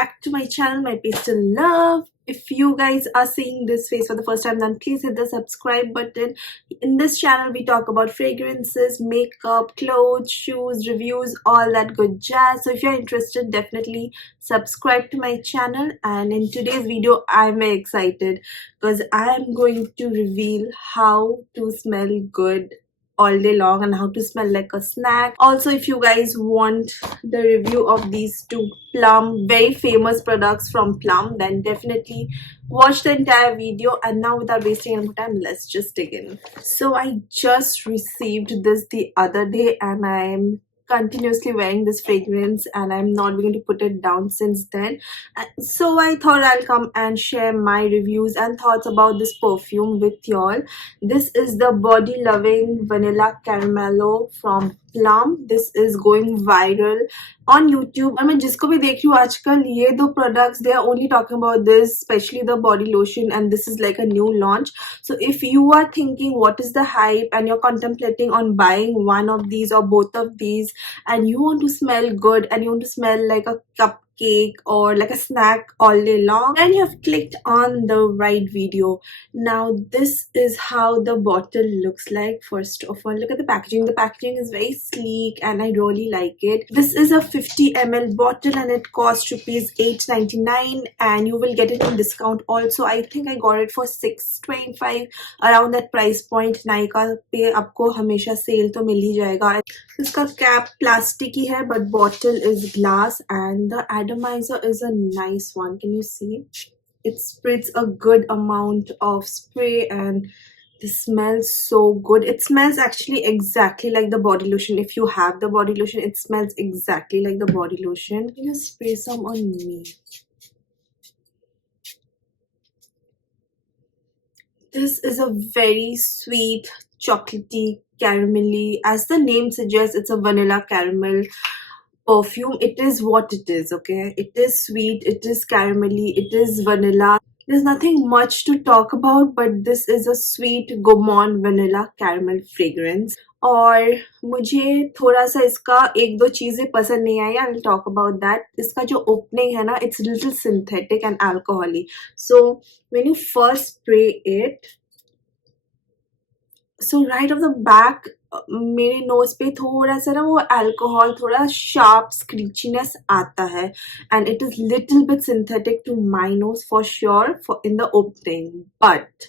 back to my channel, My Pastel Love. If you guys are seeing this face for the first time, then please hit the subscribe button. In this channel, we talk about fragrances, makeup, clothes, shoes, reviews, all that good jazz. So if you're interested, definitely subscribe to my channel. And in today's video, I'm very excited because I'm going to reveal how to smell good all day long and how to smell like a snack. Also, if you guys want the review of these two Plum, very famous products from Plum, then definitely watch the entire video. And now, without wasting any more time, let's just dig in. So I just received this the other day and I'm continuously wearing this fragrance and I'm not going to put it down since then. So I thought I'll come and share my reviews and thoughts about this perfume with y'all. This is the Body Loving Vanilla Caramello from Plum. This is going viral on YouTube. और मैं जिसको भी देख रही हूँ आजकल ये दो products, they are only talking about this, especially the body lotion, and this is like a new launch. So if you are thinking what is the hype and you're contemplating on buying one of these or both of these and you want to smell good and you want to smell like a cupcake or like a snack all day long, then you have clicked on the right video. Now this is how the bottle looks like. First of all, look at the packaging. The packaging is very sleek and I really like it. This is a 50 ml bottle and it costs rupees 8.99 and you will get it in discount also. I think I got it for 6.25, around that price point. Nykaa पे आपको हमेशा cell तो मिल ही जाएगा. इसका cap plastic ही है but bottle is glass and the atomizer is a nice one. Can you see? It sprays a good amount of spray and this smells so good. It smells actually exactly like the body lotion. If you have the body lotion, it smells exactly like the body lotion. Can you spray some on me? This is a very sweet, chocolatey, caramelly. As the name suggests, it's a vanilla caramel perfume. It is what it is, okay? It is sweet, it is caramelly, it is vanilla. There's nothing much to talk about, but this is a sweet gourmand vanilla caramel fragrance. और मुझे थोड़ा सा इसका एक दो चीज़ें पसंद नहीं आई. I'll talk about that. इसका जो opening है ना, it's little synthetic and alcoholic. So when you first spray it, so right off the back, मेरे नोज पे थोड़ा सा ना वो अल्कोहल थोड़ा शार्प स्क्रीचीनेस आता है and it is little bit synthetic to my nose for sure for in the opening. But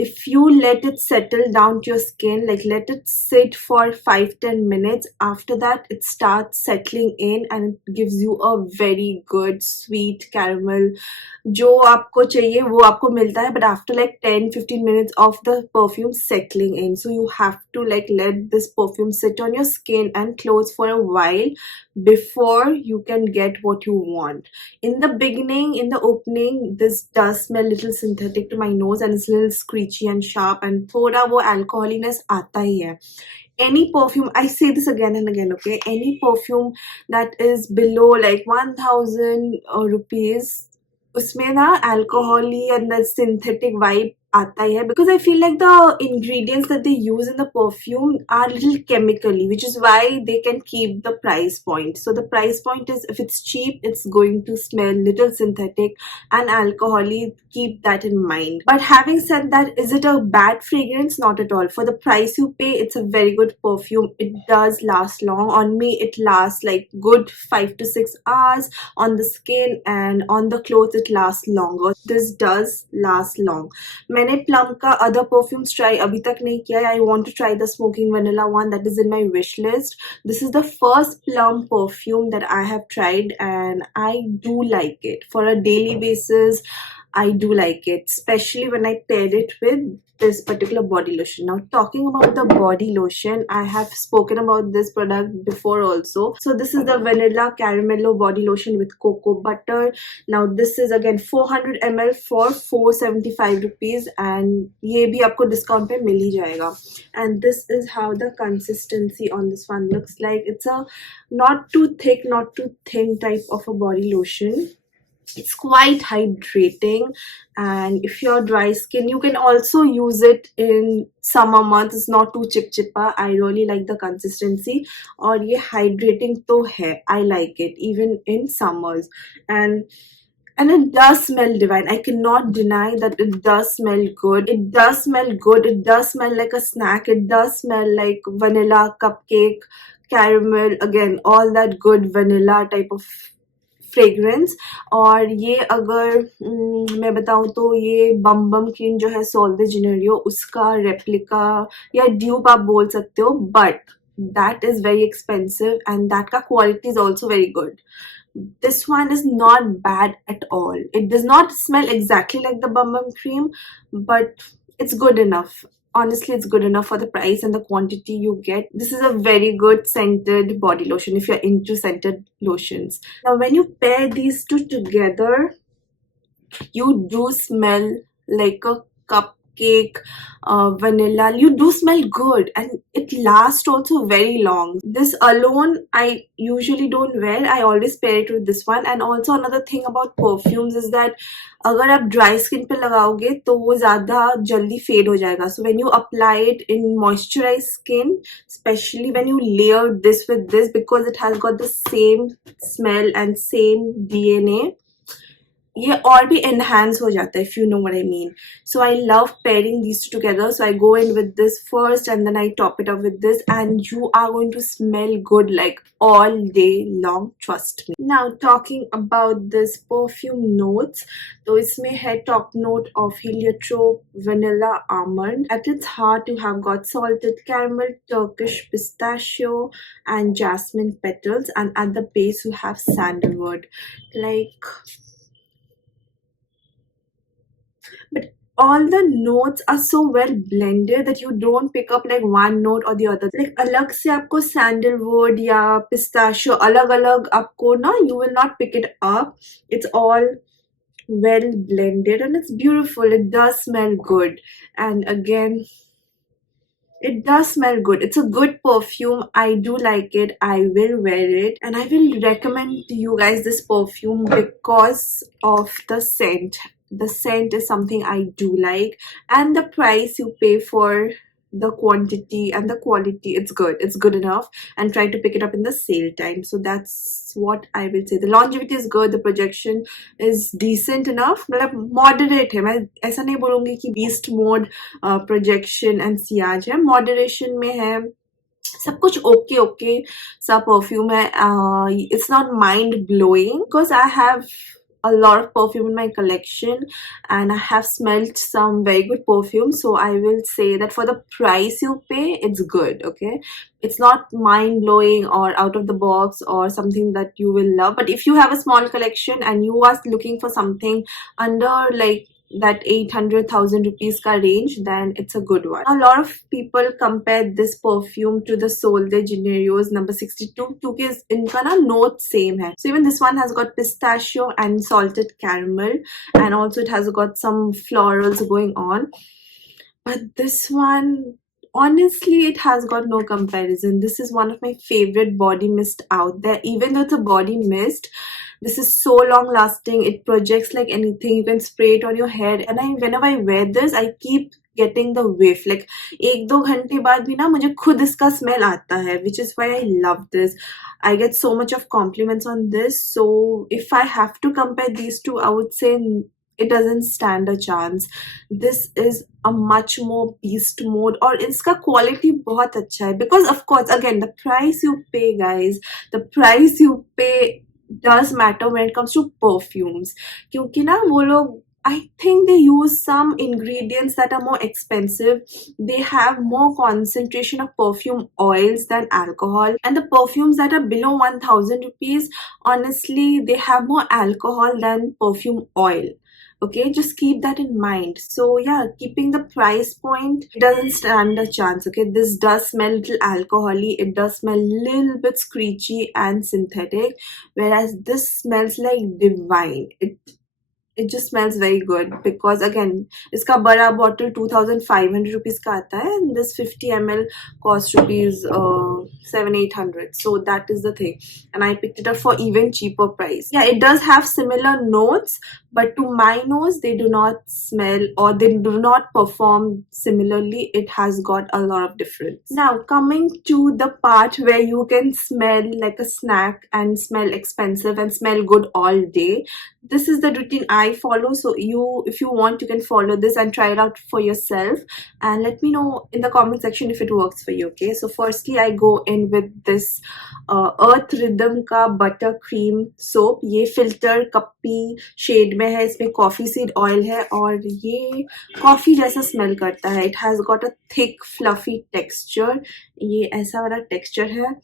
if you let it settle down to your skin, like let it sit for 5-10 minutes, after that it starts settling in and it gives you a very good sweet caramel. जो आपको चाहिए वो आपको मिलता है, but after like 10-15 minutes of the perfume settling in, so you have to like let this perfume sit on your skin and clothes for a while before you can get what you want. In the beginning, in the opening, this does smell little synthetic to my nose and it's a little screechy and sharp and थोड़ा वो alcoholiness आता ही है. Any perfume, I say this again and again, okay, any perfume that is below like 1000 rupees, उसमें ना alcohol and the synthetic vibe आता ही है, because I feel like the ingredients that they use in the perfume are little chemically, which is why they can keep the price point. So the price point is, if it's cheap, it's going to smell little synthetic and alcoholic. Keep that in mind. But having said that, is it a bad fragrance? Not at all. For the price you pay, it's a very good perfume. It does last long. On me, it lasts like good 5 to 6 hours. On the skin and on the clothes, it lasts longer. This does last long. मैंने Plum का other perfumes try अभी तक नहीं किया है. I want to try the smoking vanilla one, that is in my wish list. This is the first Plum perfume that I have tried and I do like it for a daily basis. I do like it, especially when I paired it with this particular body lotion. Now talking about the body lotion, I have spoken about this product before also. So this is the Vanilla Caramello body lotion with cocoa butter. Now this is again 400 ml for 475 rupees and ये भी आपको discount पे मिल ही जाएगा. And this is how the consistency on this one looks like. It's a not too thick, not too thin type of a body lotion. It's quite hydrating, and if you're dry skin, you can also use it in summer months. It's not too chipchipa. I really like the consistency. और ये hydrating तो है. I like it even in summers. And it does smell divine. I cannot deny that it does smell good. It does smell good. It does smell like a snack. It does smell like vanilla, cupcake, caramel. Again, all that good vanilla type of fragrance. और ये अगर मैं बताऊँ तो ये बम बम cream जो है soul de Janeiro उसका रेप्लिका या ड्यूप आप बोल सकते हो, but that is very expensive and that ka quality is also very good. This one is not bad at all. It does not smell exactly like the bum bum cream, but it's good enough. Honestly, it's good enough for the price and the quantity you get. This is a very good scented body lotion if you're into scented lotions. Now, when you pair these two together, you do smell like a cupcake, vanilla. You do smell good and it lasts also very long. This alone I usually don't wear. I always pair it with this one. And also another thing about perfumes is that अगर आप dry skin पे लगाओगे तो वो ज़्यादा जल्दी fade हो जाएगा. So when you apply it in moisturized skin, especially when you layer this with this, because it has got the same smell and same DNA, ये और भी enhance हो जाता है, if you know what I mean. So I love pairing these two together. So I go in with this first and then I top it up with this, and you are going to smell good like all day long, trust me. Now talking about this perfume notes, तो इसमें है top note of heliotrope, vanilla, almond. At its heart you have got salted caramel, Turkish pistachio and jasmine petals, and at the base you have sandalwood. Like, but all the notes are so well blended that you don't pick up like one note or the other. Like अलग से आपको sandalwood या pistachio अलग अलग आपको ना, you will not pick it up. It's all well blended and it's beautiful. It does smell good, and again, it does smell good. It's a good perfume. I do like it. I will wear it, and I will recommend to you guys this perfume because of the scent. The scent is something I do like, and the price you pay for the quantity and the quality, it's good. It's good enough, and try to pick it up in the sale time. So that's what I will say. The longevity is good. The projection is decent enough. मतलब moderate है. मैं ऐसा नहीं बोलूँगी कि beast mode projection and Ciaz है. Moderation में है. सब कुछ okay सा perfume है. It's not mind blowing because I have a lot of perfume in my collection and I have smelled some very good perfume, so I will say that for the price you pay, it's good. Okay, it's not mind-blowing or out of the box or something that you will love, but if you have a small collection and you are looking for something under like that 800,000 rupees ka range, then it's a good one. A lot of people compare this perfume to the Sol de Janeiro's number 62 because इनका ना note same है. So even this one has got pistachio and salted caramel, and also it has got some florals going on. But this one, honestly, it has got no comparison. This is one of my favorite body mist out there. Even though it's a body mist, this is so long lasting. It projects like anything. You can spray it on your head, and whenever I wear this, I keep getting the whiff. Like 1-2 घंटे बाद भी ना मुझे खुद इसका smell आता है, which is why I love this. I get so much of compliments on this. So if I have to compare these two, I would say it doesn't stand a chance. This is a much more beast mode, और इसका quality बहुत अच्छा है. Because of course, again, the price you pay, guys, the price you pay does matter when it comes to perfumes. क्योंकि ना वो लोग, I think they use some ingredients that are more expensive. They have more concentration of perfume oils than alcohol. And the perfumes that are below 1000 rupees, honestly, they have more alcohol than perfume oil. Okay, just keep that in mind. So yeah, keeping the price point, it doesn't stand a chance. Okay, this does smell a little alcohol-y. It does smell a little bit screechy and synthetic, whereas this smells like divine. it just smells very good because again इसका बड़ा bottle 2500 rupees का आता है and this 50 ml cost rupees 700-800. So that is the thing, and I picked it up for even cheaper price. Yeah, it does have similar notes, but to my nose they do not smell or they do not perform similarly. It has got a lot of difference. Now coming to the part where you can smell like a snack and smell expensive and smell good all day, this is the routine I follow. So if you want, you can follow this and try it out for yourself and let me know in the comment section if it works for you. Okay, so firstly I go in with this Earth Rhythm का butter cream soap. ये filter कप्पी shade में है, इसमें coffee seed oil है और ये coffee जैसा smell करता है. It has got a thick fluffy texture. ये ऐसा वाला texture है.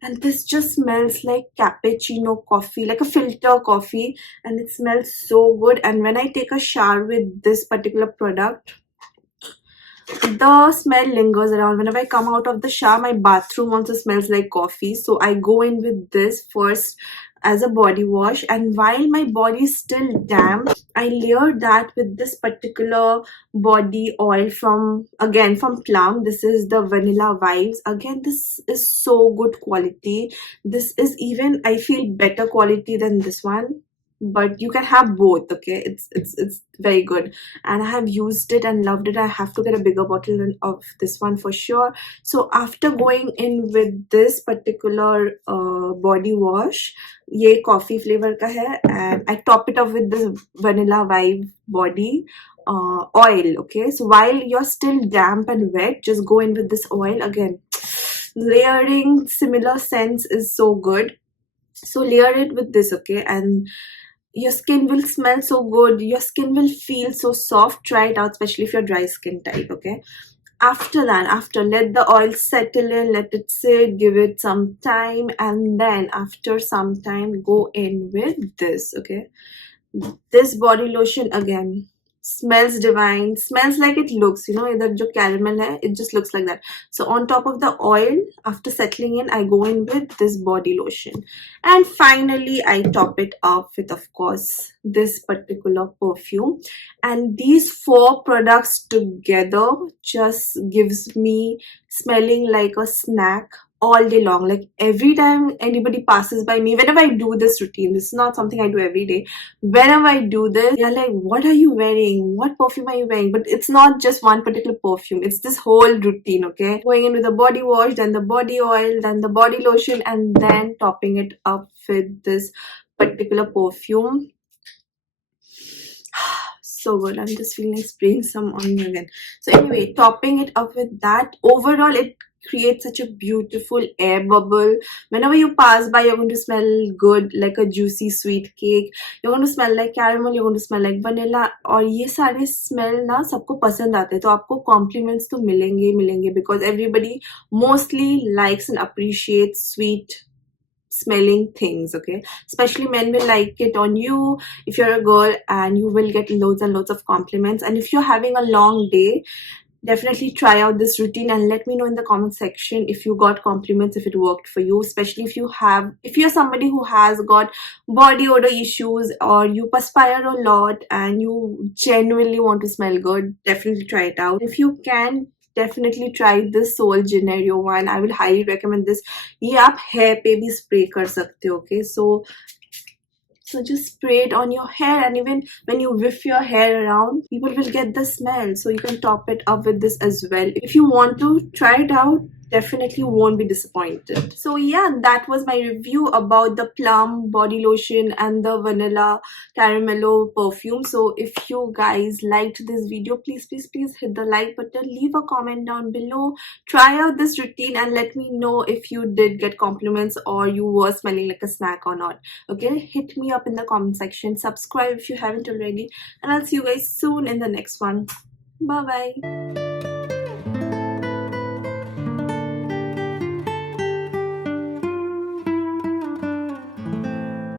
And this just smells like cappuccino coffee, like a filter coffee, and it smells so good. And when I take a shower with this particular product, the smell lingers around. Whenever I come out of the shower, my bathroom also smells like coffee. So I go in with this first as a body wash, and while my body is still damp, I layer that with this particular body oil from Plum. This is the Vanilla Vibes. Again, this is so good quality. This is even, I feel, better quality than this one, but you can have both. Okay, it's very good and I have used it and loved it. I have to get a bigger bottle of this one for sure. So after going in with this particular body wash, ये coffee flavor का है, and I top it up with this Vanilla Vibe body oil. Okay, so while you're still damp and wet, just go in with this oil. Again, layering similar scents is so good, so layer it with this. Okay, and your skin will smell so good, your skin will feel so soft. Try it out, especially if you're dry skin type. Okay, after let the oil settle in, let it sit, give it some time, and then after some time go in with this. Okay, this body lotion again smells divine, smells like it looks, you know, idhar jo caramel hai, it just looks like that. So on top of the oil, after settling in, I go in with this body lotion, and finally I top it off with, of course, this particular perfume. And these four products together just gives me smelling like a snack all day long. Like every time anybody passes by me, whenever I do this routine, this is not something I do every day, whenever I do this, they're like, what are you wearing, what perfume are you wearing? But it's not just one particular perfume, it's this whole routine. Okay, going in with the body wash, then the body oil, then the body lotion, and then topping it up with this particular perfume. So good. I'm just feeling like spraying some on me again. So anyway, topping it up with that, overall it creates such a beautiful air bubble. Whenever you pass by, you're going to smell good, like a juicy sweet cake. You're going to smell like caramel, you're going to smell like vanilla. और ये सारे smell ना सबको पसंद आते हैं, तो आपको compliments तो मिलेंगे because everybody mostly likes and appreciates sweet smelling things. Okay, especially men will like it on you if you're a girl, and you will get loads and loads of compliments. And if you're having a long day, definitely try out this routine and let me know in the comment section if you got compliments, if it worked for you, especially if you're somebody who has got body odor issues or you perspire a lot and you genuinely want to smell good. Definitely try it out. If you can, definitely try this Sol Janeiro one. I will highly recommend this. ये आप hair पे भी spray कर सकते हो. Okay, so just spray it on your hair, and even when you whiff your hair around, people will get the smell. So you can top it up with this as well. If you want to try it out, definitely won't be disappointed. So yeah, that was my review about the Plum body lotion and the Vanilla Caramello perfume. So if you guys liked this video, please hit the like button, leave a comment down below, try out this routine and let me know if you did get compliments or you were smelling like a snack or not. Okay, hit me up in the comment section, subscribe if you haven't already, and I'll see you guys soon in the next one. Bye bye.